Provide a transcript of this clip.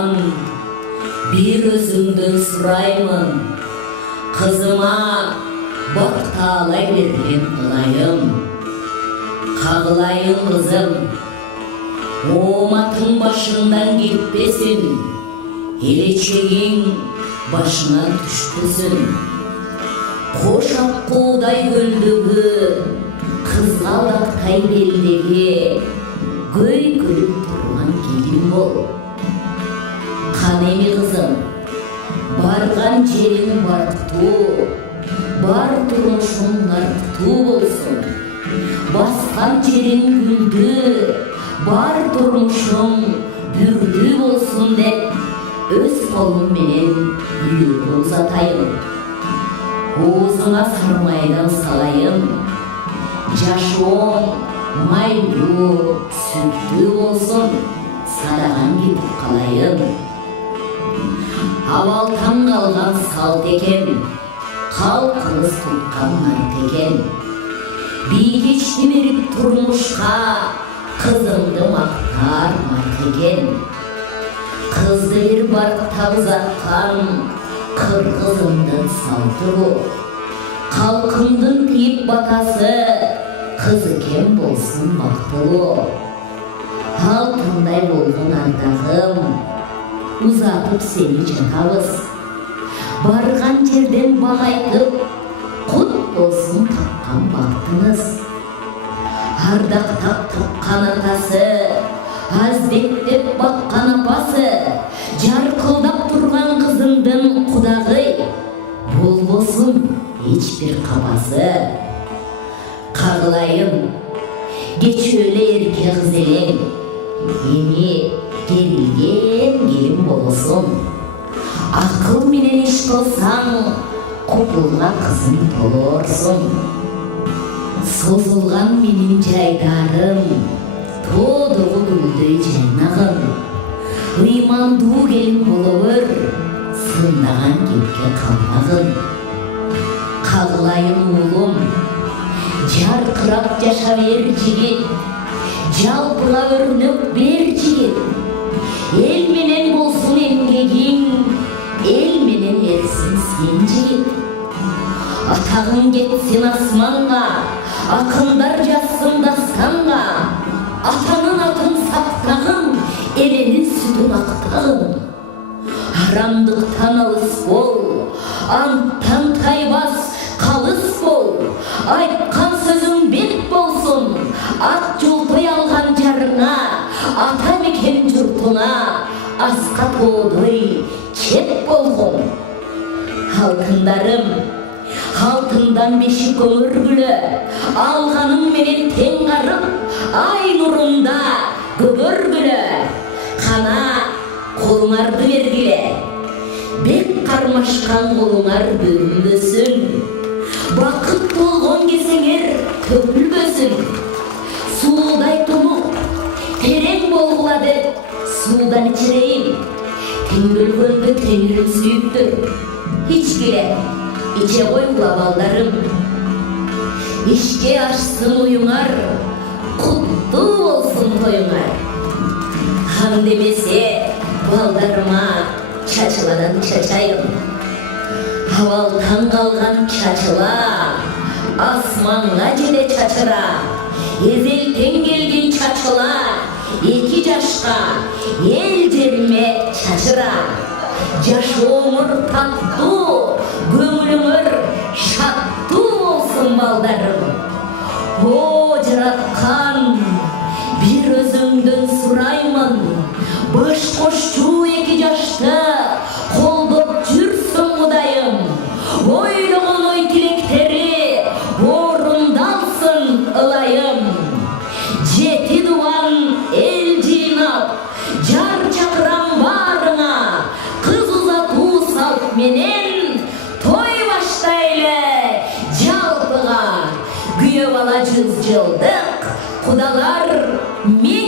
қалған bir өзіңді сұраймын. Қызыма бақыт ала берген қылайым. Қағылайын қызым, оматың башыңдан кетпесін, елечегің башынан түшпесін. Қош аққудай гүлдігі, қызғалдақтай белдеге, гөй күліп тұрған келін бол. Қанеме қызым, барған жерің бақыту, бар тұрмышың нарықту болсын. Басқан жерің гүлді, бар тұрмышың бүрді болсын деп, өз қолымменен үйір ұзатайын. Уызыңа сармайдан салайын, жашуың майлы, сүтті болсын, садаған кетіп қалайын. Авалтан қалған салт екен, қалқылыз тұтқан нарт екен. Бейкешті меріп тұрмышқа, қызымды мақтар март екен. Қызды ер барықтап ұзатқан, қырғызымдың салты бұл. Қалқымдың тиіп батасы, қыз екен болсын бақтылы. Алтындай болғын ардағым, ұзатып сені жатабыз. Барған жерден бағайтып, құт болсын тапқан бақтыңыз. Ардақтап тапқан атасы, азбеттеп баққан апасы, жарқылдап тұрған қызымдың құдағы, болбосын ешбір қапасы. Қағылайым, кеч өле ерке қыз елең, ене керілген келін болсын. Ақыл менен еш қылсаң, құпылға қызым толырсың. Созылған менен жайдарым, тодығы гүлдей жайнағым. Иманду келін болыр, сындаған кепке қалмағым. Қағылайын ұлым, жарқырап жаша бер жігіт, жалпыға өрніп бер жігіт. Ел менен болсын емгегің, ел менен ерсін сен жігіт. Атағың кетсін асманға, ақындар жазсын дастанға. Атаның атын сақтағын, еленің сүтін ақтағын. Арамдықтан алыс бол, анттан тайбас қалыс бол. Айтқан сөзің бет болсын, ат жолтай алған жарыңа. Ата мекен жұртына, асқа тоғдай чеп болғын. Алтындарым, алтындан бешік көмір гүлі, алғаның менен тең қарып, ай нұрында көгір гүлі. Қана қолыңарды бергіле, бек қармашқан қолыңар бөлінбесін. Бақыт болған кезеңер төгілбесін. Судай тұнық, терең болғылады, судан içireyim. Теңгіл көлді теңірім сүйіптір. Hiç bile içe koyula baldarım. İşke açsın uyunar, kutlu olsun toyunar. Han demese baldarıma çaçıladan çaçayım. Havaltan kalgan çaçıla, asmanla jede çaçıra. Ezelten gelgen çaçıla, iki jaşka el jerime çaçıra. Жашуыңыр татты, көңіліңір шатты болсын балдарым. О, жаратқан, бір өзіңден сұраймын. Баш қошчу екі жашты, қолдап жүрсің құдайым. Ойлаған ой тілектері, орындалсын ылайым. Жеті дуан ел жинап, жар шақырам барыңа. Менен той баштайлы жалпыға, күйе бала 100 жылдық құдалар мен